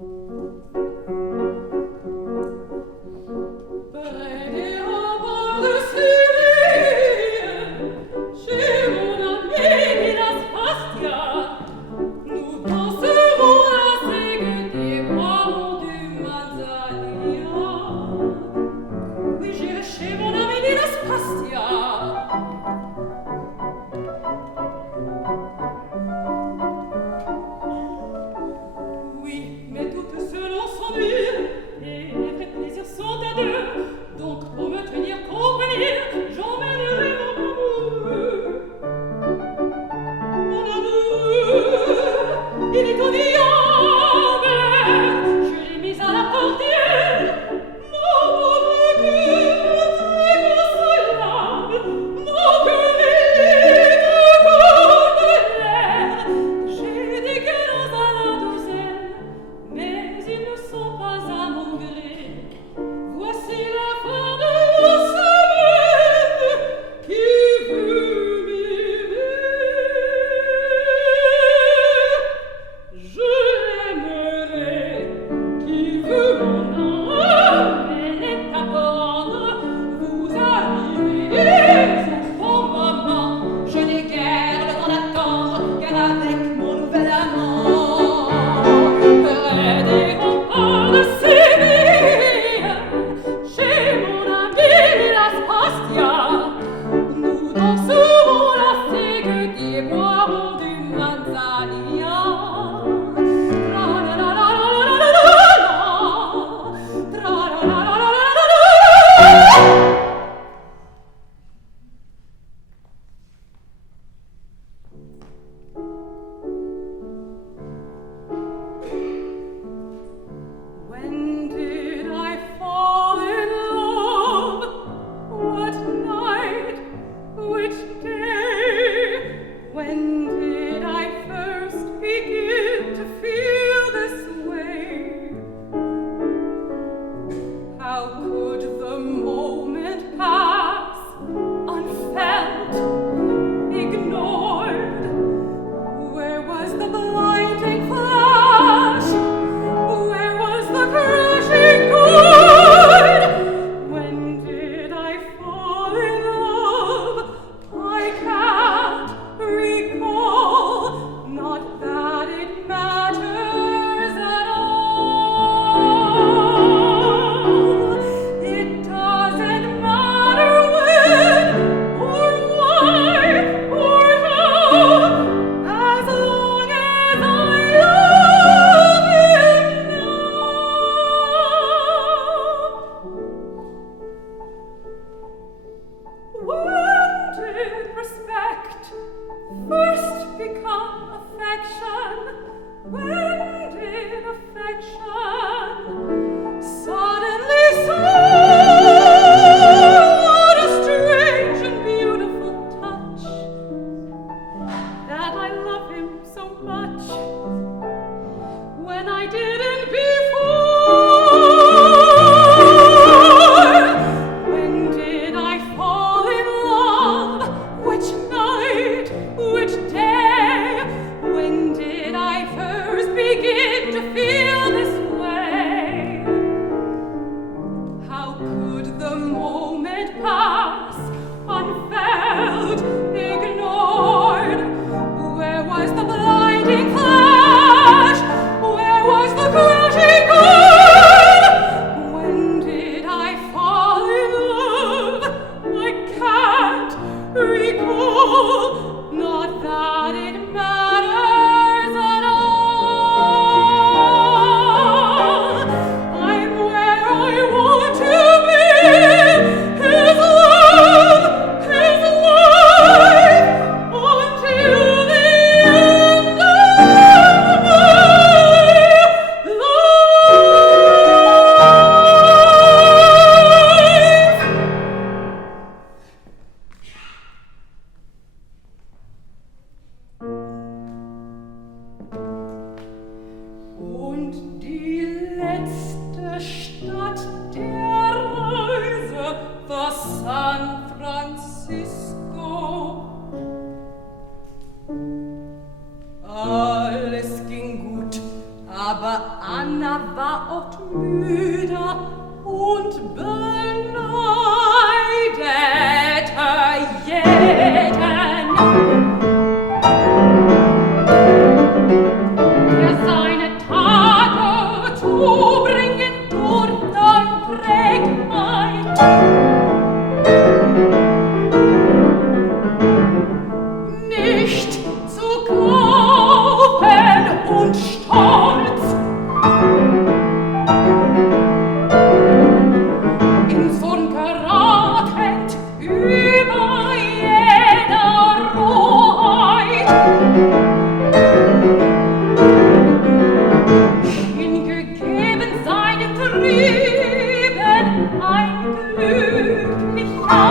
Oui, mais toute Aber Anna war oft müder und beneidete jeden, der seine Tage zubringen durfte Trägheit. Nicht zu kaufen und Stolz, ins Ungeratend über jeder Rohheit, hingegeben seinen Trieben ein glücklicher,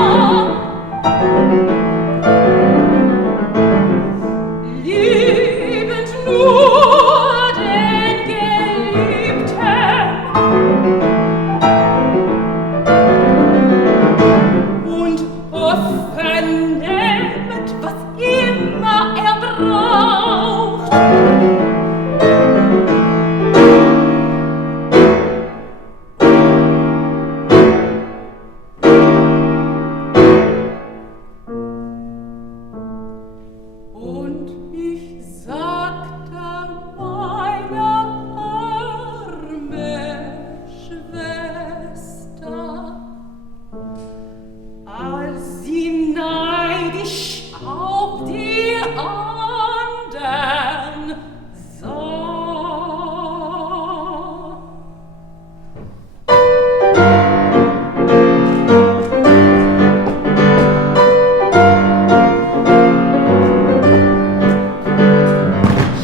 liebend nur den Geliebten und offen nehmend, was immer er braucht. Und ich sagte meiner armen Schwester, als sie neidisch auf die andern sah.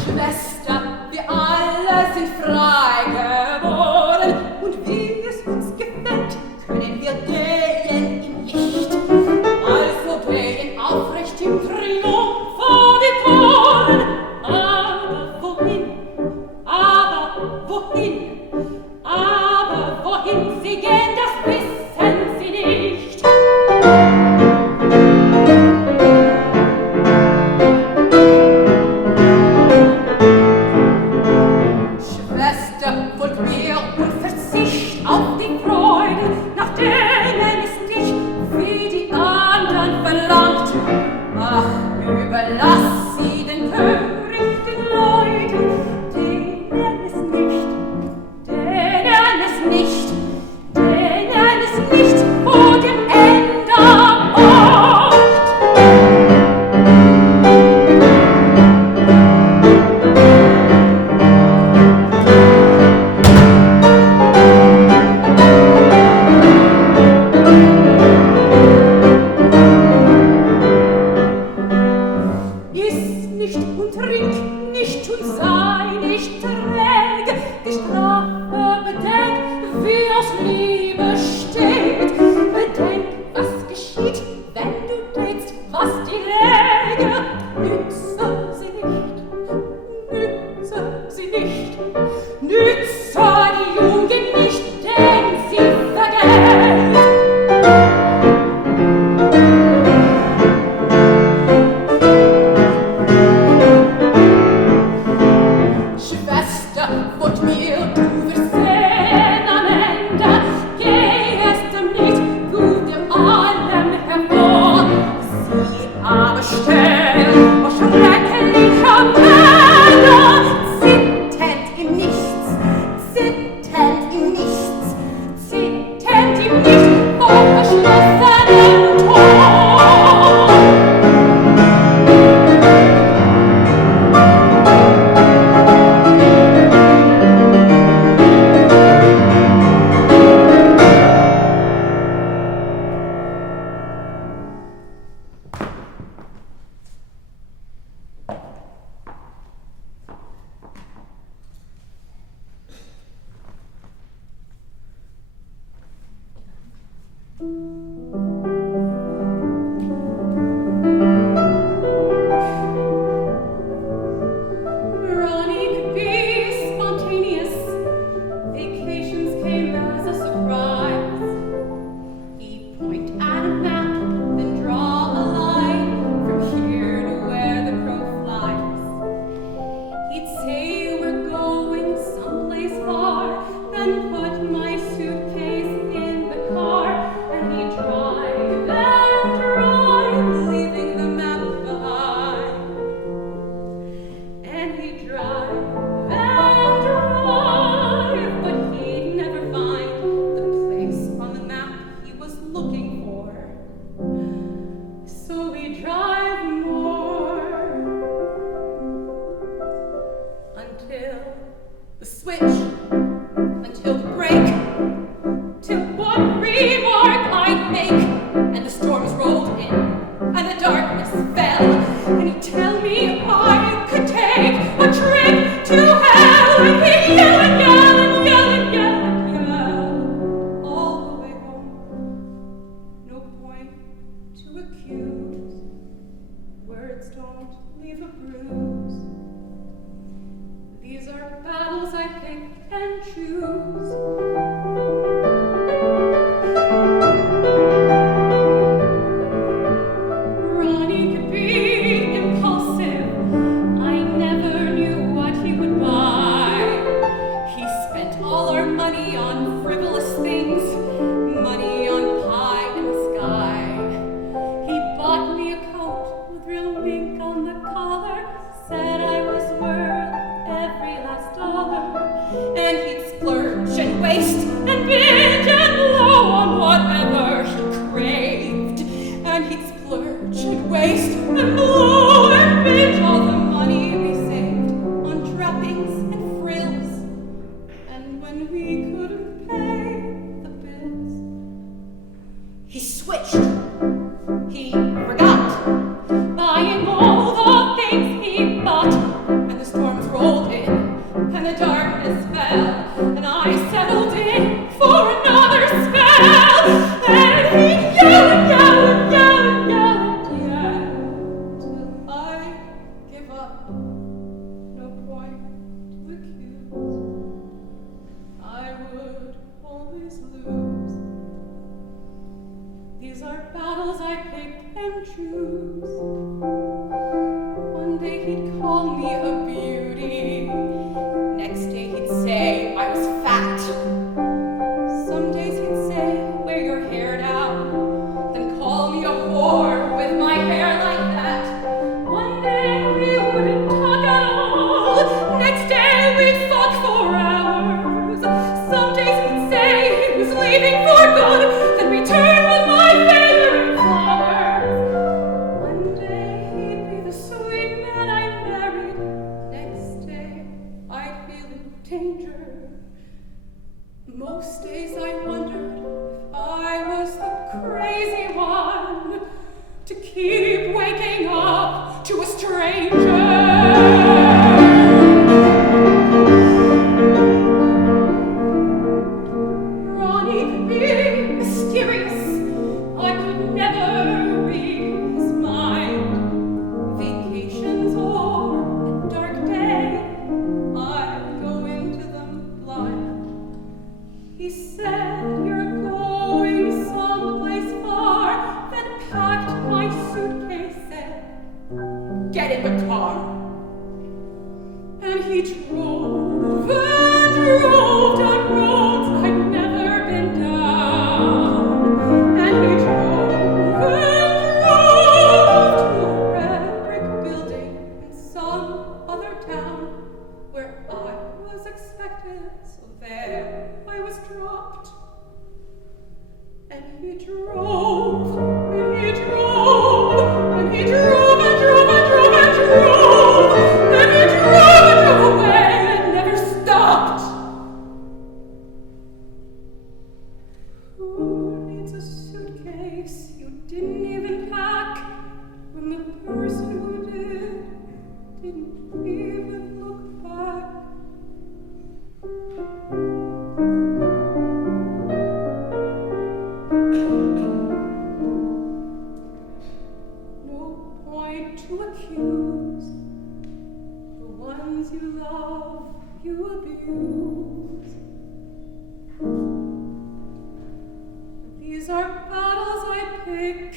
Schwester, wir alle sind frei geworden, und wie es uns gefällt, können wir gehen im Licht. Also gehen aufrecht im Triumph vor die Toren. Aber wohin? Aber wohin? Aber wohin sie gehen, das wissen sie nicht. Schwester, wollt mir und Verzicht auf die Freude, nach denen es dich wie die anderen verlangt. Ach, überlass sie den törichten Leuten, denen es nicht vor dem Ende macht. Iss nicht und trink nicht und sei nicht träge, die Strafe bedenk, wie aus Liebe steht. Bedenk, was geschieht, wenn du tätst, was dir läge. Nütze sie nicht, nütze sie nicht, nütze die Jugend nicht, denn sie vergeht. Schwester, wollt mir du wirst sehen am Ende, gehst du nicht gut dem allem hervor. Sie aber still, o schrecklicher Männer, zitternd im Nichts, zitternd im Nichts, zitternd im Nichts vor verschlossenem Tor. someplace far, then put my suitcase in the car, and he'd drive and drive, leaving the map behind. And he'd drive and drive, but he'd never find the place on the map he was looking for. So we drive more until the switch, until the break, till what remark I'd make, and the storms rolled in, and the darkness fell, and he'd tell me I could take a trip to hell, and he'd yell and yell and yell and yell and yell all the way home. No point to accuse, words don't leave a bruise. These are battles I pick and choose. Ronnie could be impulsive. I never knew what he would buy. He spent all our money on frivolous things, money on pie in the sky. He bought me a coat with real mink on the collar, said I was worth every last dollar, and he'd splurge and waste and binge and blow on whatever he craved, and he'd splurge and waste and blow and binge all the money we saved on trappings and frills, and when we couldn't pay the bills, he switched. He forgot buying all the things he bought, and the storms rolled in, and the darkness fell, and I settled in for another spell, and he'd yell and yell and yell and yell and yell till I give up. No point to accuse. I would always lose. These are battles I pick and choose. One day he'd call me a beauty. Next day he'd say I was fat. Some days he'd say, wear your hair down. Then call me a whore with my hair like that. One day we wouldn't talk at all. Next day we'd fuck for hours. Some days he'd say he was leaving for good, then return with my favorite flowers. One day he'd be the sweet man I married. Next day I'd feel in danger. Most days I wondered if I was the crazy one to keep waking up to a stranger. Ronnie could be mysterious. I could never read his mind. Vacations or a dark day, I'd go into them blind. He said, you're going someplace far, then packed my suitcase, said, get in the car. And he drove and drove down roads I'd never been down. And he drove and drove to a red brick building in some other town where I was expected, so there I was dropped. And he drove, and he drove, and he drove and drove and drove and drove, and he drove and drove away and never stopped. Who needs a suitcase you didn't even pack when the person who didn't even look back? No point to accuse. The ones you love, you abuse. These are battles I pick